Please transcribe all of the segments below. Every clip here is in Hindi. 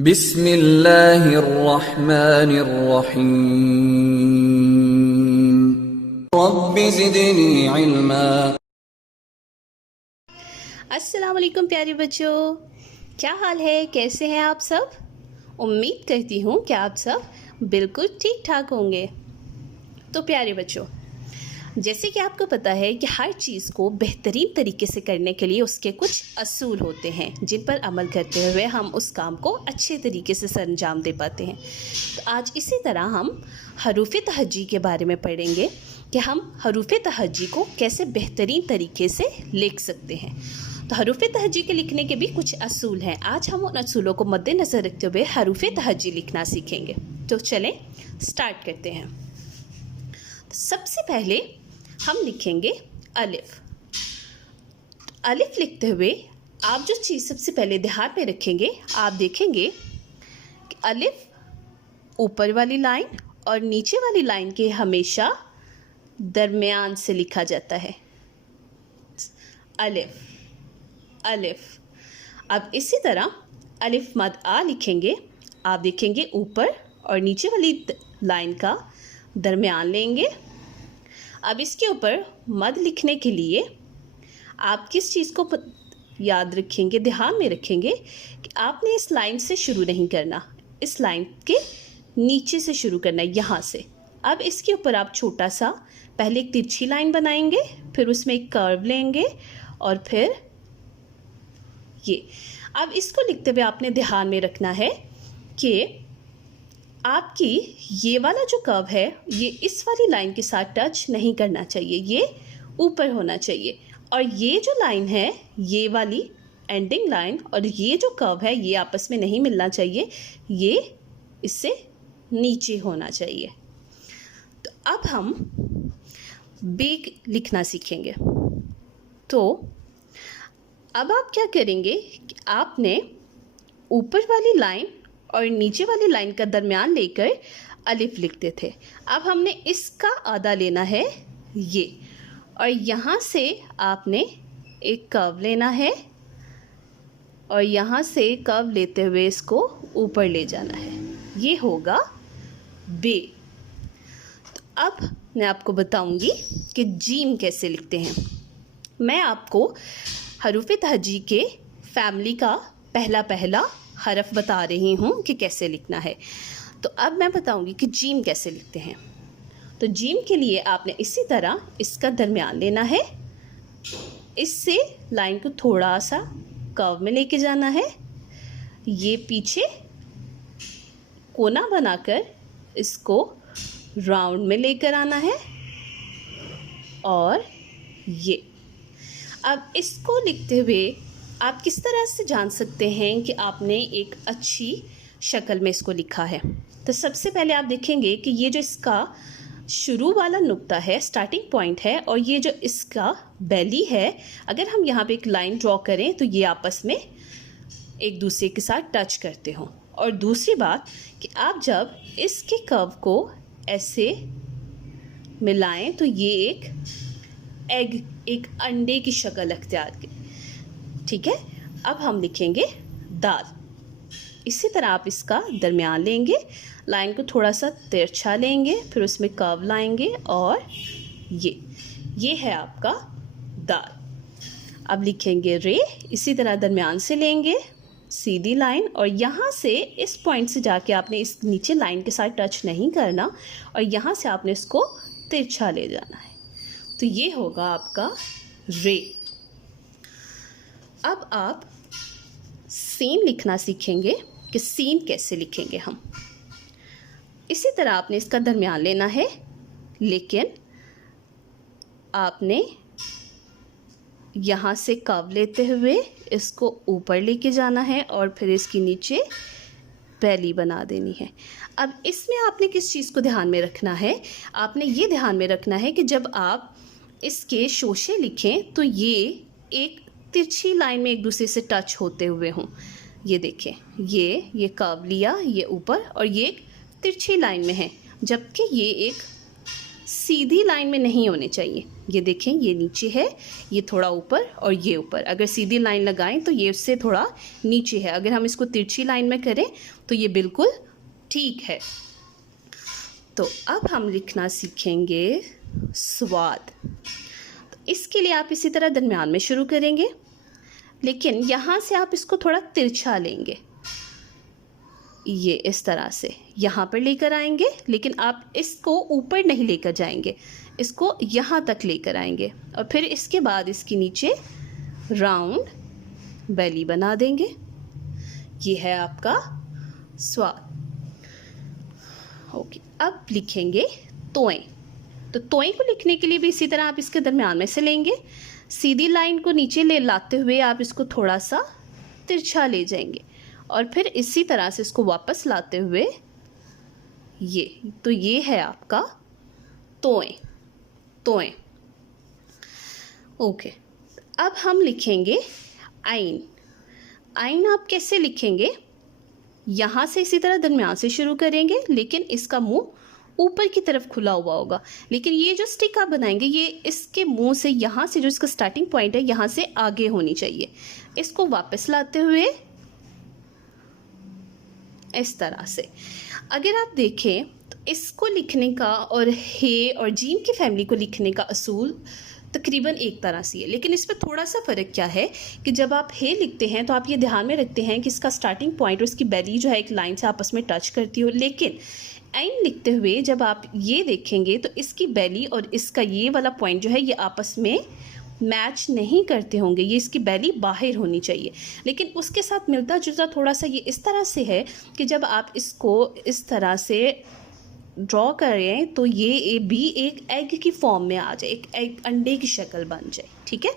बिस्मिल्लाहिर्रहमानिर्रहीम रब्बि ज़िदनी इल्मा। अस्सलाम वालेकुम प्यारे बच्चों, क्या हाल है? कैसे हैं आप सब? उम्मीद करती हूँ कि आप सब बिल्कुल ठीक ठाक होंगे। तो प्यारे बच्चों, जैसे कि आपको पता है कि हर चीज़ को बेहतरीन तरीके से करने के लिए उसके कुछ असूल होते हैं जिन पर अमल करते हुए हम उस काम को अच्छे तरीके से सरअंजाम दे पाते हैं। तो आज इसी तरह हम हरूफ तहज्जी के बारे में पढ़ेंगे कि हम हरूफ तहज्जी को कैसे बेहतरीन तरीके से लिख सकते हैं। तो हरूफ तहज्जी के लिखने के भी कुछ असूल हैं। आज हम उन असूलों को मद्देनज़र रखते हुए हरूफ तहज्जी लिखना सीखेंगे। तो चलें स्टार्ट करते हैं। तो सबसे पहले हम लिखेंगे अलिफ। अलिफ लिखते हुए आप जो चीज़ सबसे पहले ध्यान में रखेंगे, आप देखेंगे कि अलिफ ऊपर वाली लाइन और नीचे वाली लाइन के हमेशा दरमियान से लिखा जाता है। अलिफ अलिफ। अब इसी तरह अलिफ मद आ लिखेंगे, आप देखेंगे ऊपर और नीचे वाली लाइन का दरमियान लेंगे। अब इसके ऊपर मद लिखने के लिए आप किस चीज़ को याद रखेंगे, ध्यान में रखेंगे कि आपने इस लाइन से शुरू नहीं करना, इस लाइन के नीचे से शुरू करना है, यहाँ से। अब इसके ऊपर आप छोटा सा पहले एक तिरछी लाइन बनाएंगे, फिर उसमें एक कर्व लेंगे और फिर ये। अब इसको लिखते हुए आपने ध्यान में रखना है कि आपकी ये वाला जो कर्व है ये इस वाली लाइन के साथ टच नहीं करना चाहिए, ये ऊपर होना चाहिए। और ये जो लाइन है, ये वाली एंडिंग लाइन और ये जो कर्व है ये आपस में नहीं मिलना चाहिए, ये इससे नीचे होना चाहिए। तो अब हम बिग लिखना सीखेंगे। तो अब आप क्या करेंगे कि आपने ऊपर वाली लाइन और नीचे वाली लाइन का दरमियान लेकर अलिफ लिखते थे। अब हमने इसका आधा लेना है ये, और यहाँ से आपने एक कर्व लेना है और यहाँ से कर्व लेते हुए इसको ऊपर ले जाना है, ये होगा बे। तो अब मैं आपको बताऊंगी कि जीम कैसे लिखते हैं। मैं आपको हरूफ तहज्जी के फैमिली का पहला पहला हरफ बता रही हूँ कि कैसे लिखना है। तो अब मैं बताऊंगी कि जीम कैसे लिखते हैं। तो जीम के लिए आपने इसी तरह इसका दरमियान लेना है, इससे लाइन को थोड़ा सा कर्व में लेके जाना है, ये पीछे कोना बनाकर इसको राउंड में लेकर आना है और ये। अब इसको लिखते हुए आप किस तरह से जान सकते हैं कि आपने एक अच्छी शक्ल में इसको लिखा है। तो सबसे पहले आप देखेंगे कि ये जो इसका शुरू वाला नुक्ता है, स्टार्टिंग पॉइंट है, और ये जो इसका बेली है, अगर हम यहाँ पे एक लाइन ड्रॉ करें तो ये आपस में एक दूसरे के साथ टच करते हों। और दूसरी बात कि आप जब इसके कर्व को ऐसे मिलाएं तो ये एक एग, एक अंडे की शक्ल अख्तियार की। ठीक है। अब हम लिखेंगे दाल। इसी तरह आप इसका दरमियान लेंगे, लाइन को थोड़ा सा तिरछा लेंगे, फिर उसमें कर्व लाएंगे और ये है आपका दाल। अब लिखेंगे रे। इसी तरह दरमियान से लेंगे सीधी लाइन और यहाँ से इस पॉइंट से जाके आपने इस नीचे लाइन के साथ टच नहीं करना और यहाँ से आपने इसको तिरछा ले जाना है। तो ये होगा आपका रे। अब आप सीन लिखना सीखेंगे कि सीन कैसे लिखेंगे हम। इसी तरह आपने इसका दरमियान लेना है, लेकिन आपने यहाँ से कर्व लेते हुए इसको ऊपर लेके जाना है और फिर इसके नीचे बेली बना देनी है। अब इसमें आपने किस चीज़ को ध्यान में रखना है? आपने ये ध्यान में रखना है कि जब आप इसके शोशे लिखें तो ये एक तिरछी लाइन में एक दूसरे से टच होते हुए हों। ये देखें, ये कर्व लिया, ये ऊपर, और ये एक तिरछी लाइन में है, जबकि ये एक सीधी लाइन में नहीं होने चाहिए। ये देखें, ये नीचे है, ये थोड़ा ऊपर और ये ऊपर। अगर सीधी लाइन लगाएं तो ये उससे थोड़ा नीचे है। अगर हम इसको तिरछी लाइन में करें तो ये बिल्कुल ठीक है। तो अब हम लिखना सीखेंगे स्वाद। तो इसके लिए आप इसी तरह दरमियान में शुरू करेंगे, लेकिन यहाँ से आप इसको थोड़ा तिरछा लेंगे, ये इस तरह से यहाँ पर लेकर आएंगे, लेकिन आप इसको ऊपर नहीं लेकर जाएंगे, इसको यहाँ तक लेकर आएंगे और फिर इसके बाद इसके नीचे राउंड बेली बना देंगे। ये है आपका स्वाद। ओके, अब लिखेंगे तोएं। तो तोएं को लिखने के लिए भी इसी तरह आप इसके दरमियान में से लेंगे, सीधी लाइन को नीचे ले लाते हुए आप इसको थोड़ा सा तिरछा ले जाएंगे और फिर इसी तरह से इसको वापस लाते हुए ये, तो ये है आपका तोएं। तोएं। ओके, अब हम लिखेंगे आइन। आइन आप कैसे लिखेंगे? यहाँ से इसी तरह दरमियान से शुरू करेंगे, लेकिन इसका मुंह ऊपर की तरफ खुला हुआ होगा, लेकिन ये जो स्टिक आप बनाएंगे ये इसके मुंह से, यहाँ से जो इसका स्टार्टिंग पॉइंट है यहाँ से आगे होनी चाहिए। इसको वापस लाते हुए इस तरह से। अगर आप देखें तो इसको लिखने का और हे और जीम की फैमिली को लिखने का असूल तकरीबन एक तरह से है, लेकिन इसमें थोड़ा सा फ़र्क क्या है कि जब आप हे लिखते हैं तो आप ये ध्यान में रखते हैं कि इसका स्टार्टिंग पॉइंट और इसकी बेली जो है एक लाइन से आपस में टच करती हो, लेकिन ऐन लिखते हुए जब आप ये देखेंगे तो इसकी बेली और इसका ये वाला पॉइंट जो है ये आपस में मैच नहीं करते होंगे, ये इसकी बेली बाहर होनी चाहिए। लेकिन उसके साथ मिलता जुलता थोड़ा सा ये इस तरह से है कि जब आप इसको इस तरह से ड्रॉ करें तो ये भी एक एग की फॉर्म में आ जाए, एक एग अंडे की शक्ल बन जाए। ठीक है,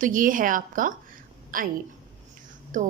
तो ये है आपका आइन। तो